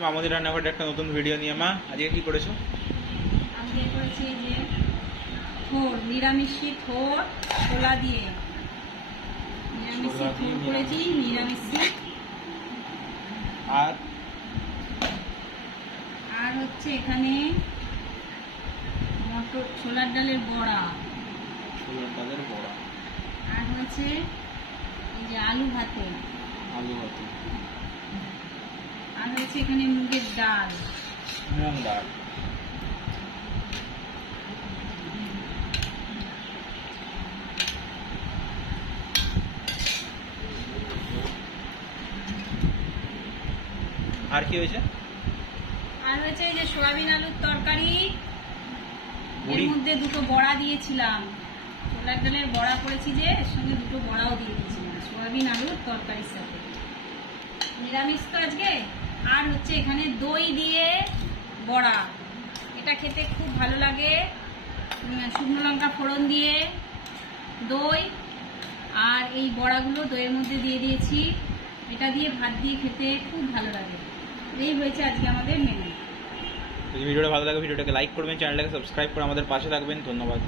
মামুদি রান্নাঘরের একটা নতুন ভিডিও নিয়ে। মা আজকে কি করেছো? আজকে করেছি যে থোড়, নিরামিষি থোড় ছোলা দিয়ে নিরামিষি থোড় করেছি। নিরামিষি আর আর হচ্ছে এখানে মটর ছোলার ডালের বড়া, ছোলার ডালের বড়া, আর হচ্ছে এই যে আলু ভাতে, আলু ভাতে, আর হচ্ছে এখানে মুগের ডাল, মুগ ডাল। আর কি হয়েছে? আর হচ্ছে এই যে সয়াবিন আলুর তরকারি, এর মুড়ি? মধ্যে দুটো বড়া দিয়েছিলাম। ছোলার ডালের বড়া করেছি যে এর সঙ্গে দুটো বড়াও দিয়ে দিয়েছিলাম সয়াবিন আলুর তরকারির সাথে। নিরামিষ তো আজকে। আর হচ্ছে এখানে দই দিয়ে বড়া, এটা খেতে খুব ভালো লাগে। শুকনো লঙ্কা ফোড়ন দিয়ে দই, আর এই বড়াগুলো দইয়ের মধ্যে দিয়ে দিয়েছি। এটা দিয়ে ভাত দিয়ে খেতে খুব ভালো লাগে। এই হয়েছে আজকে আমাদের মেনু। যদি ভিডিওটা ভালো লাগে ভিডিওটাকে লাইক করবেন, চ্যানেলটাকে সাবস্ক্রাইব করে আমাদের পাশে থাকবেন। ধন্যবাদ।